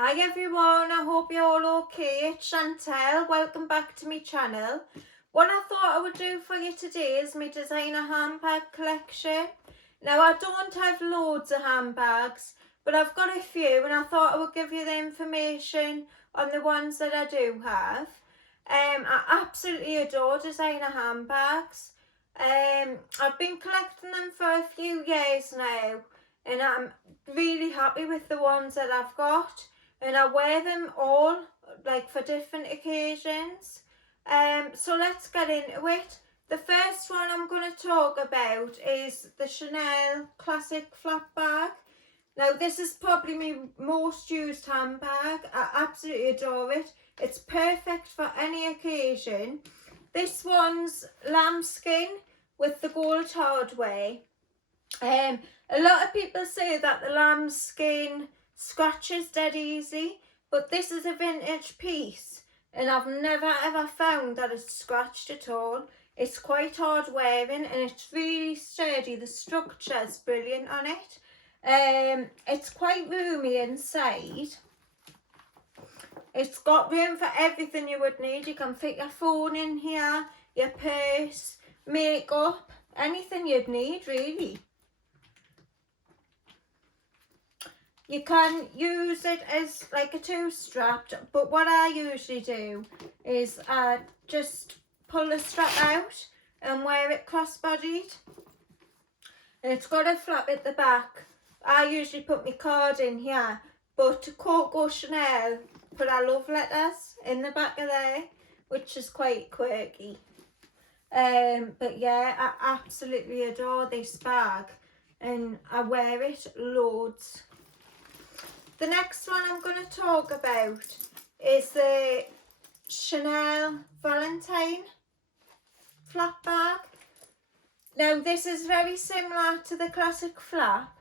Hi everyone, I hope you're all okay. It's Chantel, welcome back to my channel. What I thought I would do for you today is my designer handbag collection. Now I don't have loads of handbags, but I've got a few and I thought I would give you the information on the ones that I do have. I absolutely adore designer handbags. I've been collecting them for a few years now and I'm really happy with the ones that I've got. And I wear them all like for different occasions. So let's get into it. The first one I'm going to talk about is the Chanel Classic Flap Bag. Now this is probably my most used handbag. I absolutely adore it. It's perfect for any occasion. This one's lambskin with the gold hardware. A lot of people say that the lambskin scratches dead easy, but this is a vintage piece and I've never ever found that it's scratched at all. It's quite hard wearing and it's really sturdy. The structure is brilliant on it. It's quite roomy inside. It's got room for everything you would need. You can fit your phone in here, your purse, makeup, anything you'd need really. You can use it as like a two-strapped, but what I usually do is just pull the strap out and wear it cross-bodied. And it's got a flap at the back. I usually put my card in here, but Coco Chanel put our love letters in the back of there, which is quite quirky. But yeah, I absolutely adore this bag and I wear it loads. The next one I'm going to talk about is the Chanel Valentine flap bag. Now this is very similar to the classic flap,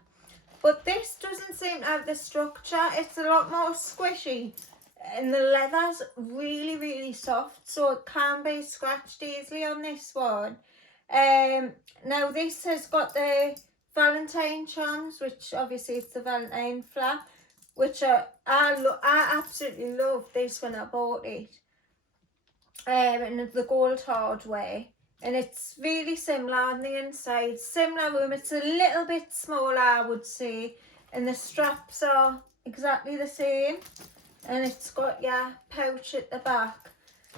but this doesn't seem to have the structure. It's a lot more squishy and the leather's really soft, so it can be scratched easily on this one. Now this has got the Valentine charms, which obviously it's the Valentine flap, which I absolutely love this when I bought it. And the gold hardware, and it's really similar on the inside, similar room. It's a little bit smaller I would say, and the straps are exactly the same, and it's got your pouch at the back.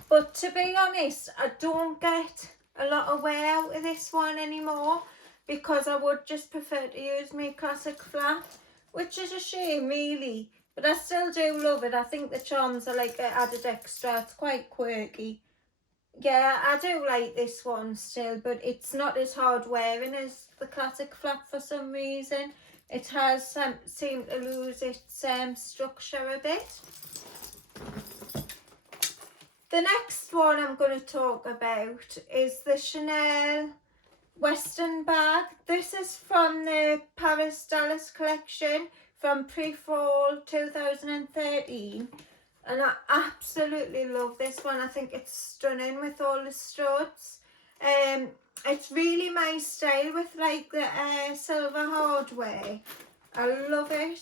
But to be honest, I don't get a lot of wear out of this one anymore because I would just prefer to use my classic flap, which is a shame really, but I still do love it. I think the charms are like an added extra. It's quite quirky. Yeah, I do like this one still, but it's not as hard wearing as the classic flap for some reason. It has seemed to lose its structure a bit. The next one I'm going to talk about is the Chanel Western bag. This is from the Paris Dallas collection from pre-fall 2013, and I absolutely love this one. I think it's stunning with all the studs. It's really my style with like the silver hardware. I love it,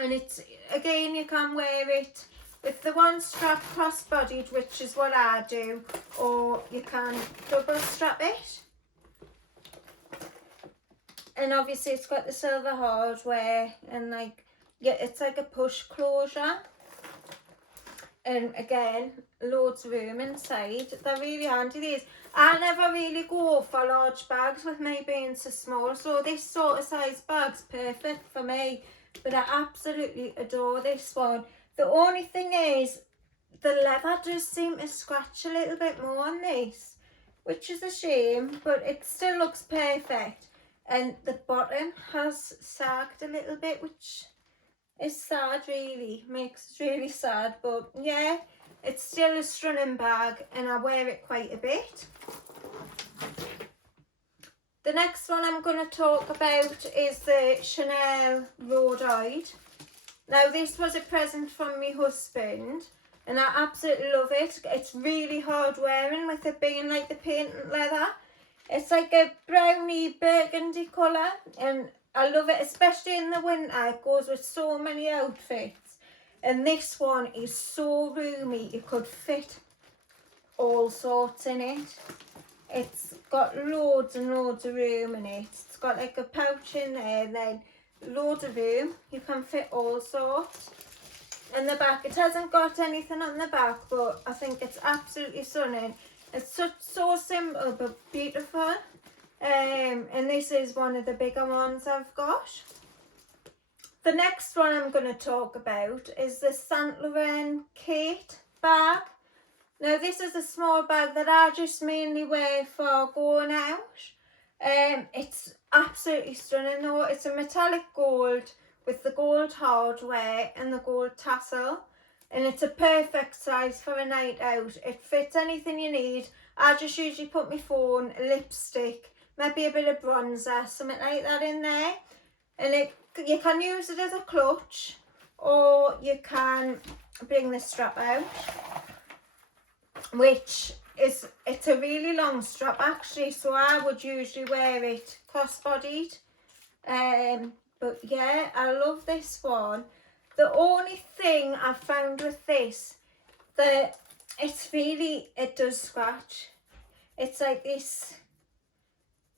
and it's, again, you can wear it with the one strap cross-bodied, which is what I do, or you can double strap it. And obviously it's got the silver hardware and like, yeah, it's like a push closure. And again, loads of room inside. They're really handy these. I never really go for large bags with me being so small, so this sort of size bag's perfect for me. But I absolutely adore this one. The only thing is, the leather does seem to scratch a little bit more on this, which is a shame, but it still looks perfect. And the bottom has sagged a little bit, which is sad really, makes it really sad, but yeah, it's still a stunning bag and I wear it quite a bit. The next one I'm going to talk about is the Chanel Rhodoid. Now this was a present from my husband and I absolutely love it. It's really hard wearing with it being like the patent leather. It's like a browny burgundy colour and I love it, especially in the winter. It goes with so many outfits. And this one is so roomy, you could fit all sorts in it. It's got loads and loads of room in it. It's got like a pouch in there and then loads of room. You can fit all sorts. And the back, it hasn't got anything on the back, but I think it's absolutely stunning. It's so simple but beautiful. And this is one of the bigger ones I've got. The next one I'm going to talk about is the Saint Laurent Kate bag. Now this is a small bag that I just mainly wear for going out. It's absolutely stunning though. It's a metallic gold with the gold hardware and the gold tassel. And it's a perfect size for a night out. It fits anything you need. I just usually put my phone, lipstick, maybe a bit of bronzer, something like that in there. And you can use it as a clutch or you can bring the strap out. Which is, it's a really long strap actually, so I would usually wear it cross-bodied. But yeah, I love this one. The only thing I found with this, that it does scratch. It's like this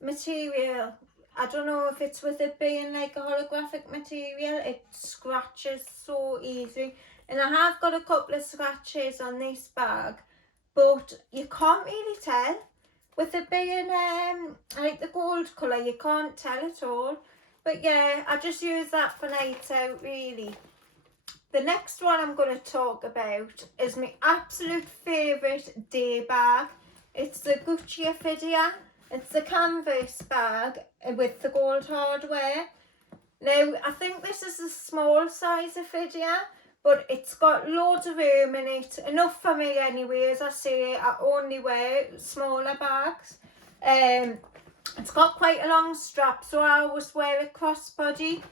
material, I don't know if it's with it being like a holographic material, it scratches so easy. And I have got a couple of scratches on this bag, but you can't really tell. With it being like the gold colour, you can't tell at all. But yeah, I just use that for nights out really. The next one I'm going to talk about is my absolute favourite day bag. It's the Gucci Ophidia. It's the canvas bag with the gold hardware. Now, I think this is a small size Ophidia, but it's got loads of room in it. Enough for me anyway, as I say, I only wear smaller bags. It's got quite a long strap, so I always wear it crossbody.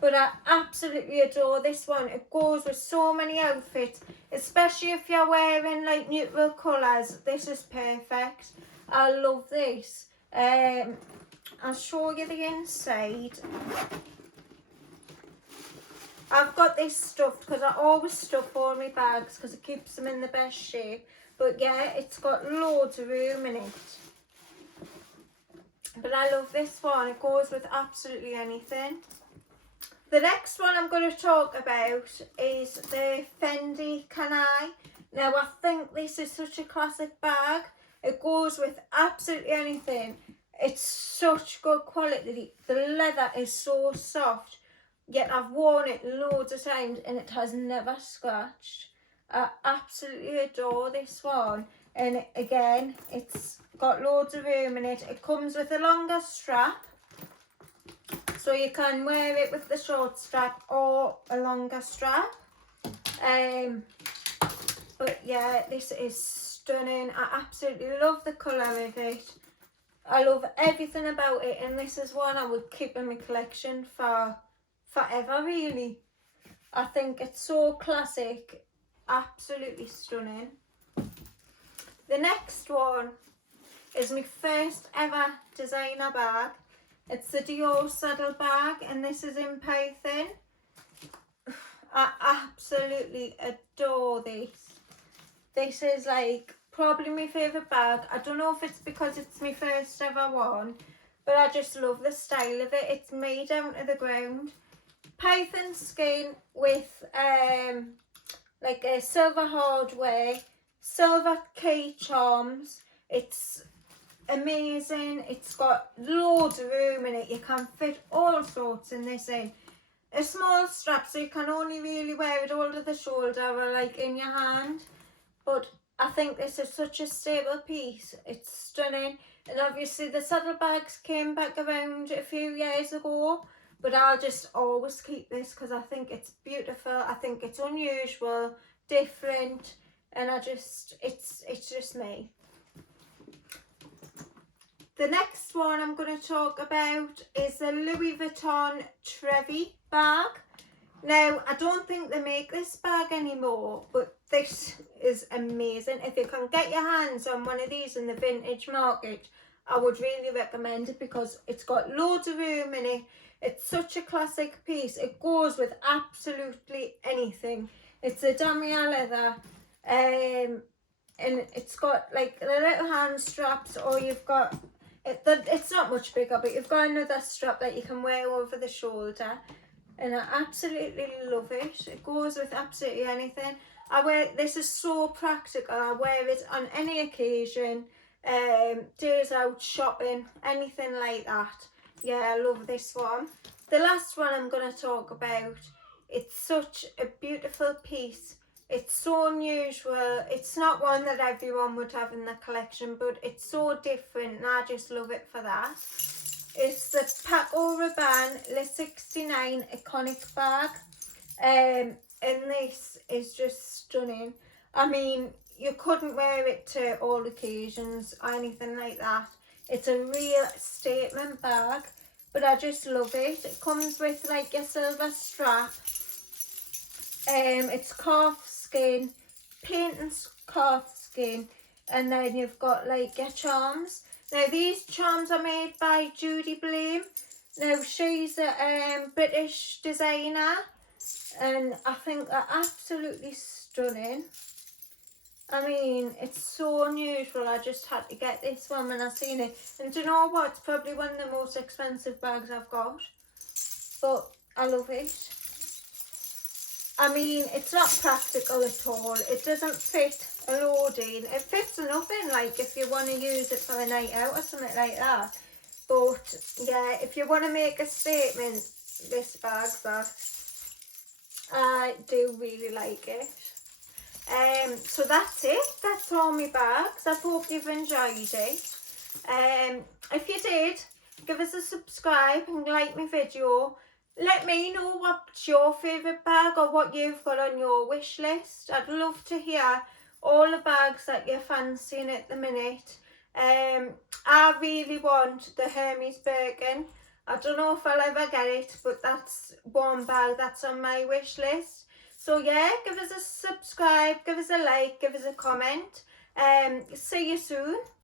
But I absolutely adore this one. It goes with so many outfits, especially if you're wearing like neutral colours. This is perfect. I love this. I'll show you the inside. I've got this stuffed because I always stuff all my bags because it keeps them in the best shape. But yeah, it's got loads of room in it. But I love this one. It goes with absolutely anything. The next one I'm going to talk about is the Fendi Kan I. Now I think this is such a classic bag. It goes with absolutely anything. It's such good quality. The leather is so soft. Yet I've worn it loads of times and it has never scratched. I absolutely adore this one. And again, it's got loads of room in it. It comes with a longer strap. So you can wear it with the short strap or a longer strap. But yeah, this is stunning. I absolutely love the colour of it. I love everything about it, and this is one I would keep in my collection for forever really. I think it's so classic, absolutely stunning. The next one is my first ever designer bag. It's the Dior Saddle bag, and this is in python. I absolutely adore this. This is like probably my favourite bag. I don't know if it's because it's my first ever one, but I just love the style of it. It's made down to the ground. Python skin with like a silver hardware, silver key charms. It's amazing. It's got loads of room in it. You can fit all sorts in this in. A small strap, so you can only really wear it over the shoulder or like in your hand. But I think this is such a stable piece. It's stunning. And obviously the saddlebags came back around a few years ago, but I'll just always keep this because I think it's beautiful. I think it's unusual, different, and it's just me. The next one I'm going to talk about is the Louis Vuitton Trevi bag. Now, I don't think they make this bag anymore, but this is amazing. If you can get your hands on one of these in the vintage market, I would really recommend it because it's got loads of room in it. It's such a classic piece. It goes with absolutely anything. It's a damier leather, and it's got like the little hand straps, or you've got it's not much bigger, but you've got another strap that you can wear over the shoulder, and I absolutely love it. It goes with absolutely anything. This is so practical. I wear it on any occasion, days out shopping, anything like that. Yeah, I love this one. The last one I'm going to talk about, it's such a beautiful piece. It's so unusual. It's not one that everyone would have in the collection, but it's so different, and I just love it for that. It's the Paco Rabanne Le 69 iconic bag, and this is just stunning. I mean, you couldn't wear it to all occasions or anything like that. It's a real statement bag, but I just love it. It comes with like your silver strap. It's calf skin, paint calf skin, and then you've got like your charms. Now these charms are made by Judy Blame. Now she's a British designer, and I think they're absolutely stunning. I mean, it's so unusual. I just had to get this one when I seen it. And do you know what? It's probably one of the most expensive bags I've got. But I love it. I mean, it's not practical at all. It doesn't fit a loading. It fits nothing, like if you want to use it for a night out or something like that. But yeah, if you want to make a statement, this bag, but I do really like it. So that's it. That's all my bags. I hope you've enjoyed it. If you did, give us a subscribe and like my video. Let me know what's your favourite bag or what you've got on your wish list. I'd love to hear all the bags that you're fancying at the minute. I really want the Hermes Birkin. I don't know if I'll ever get it, but that's one bag that's on my wish list. So yeah, give us a subscribe, give us a like, give us a comment. See you soon.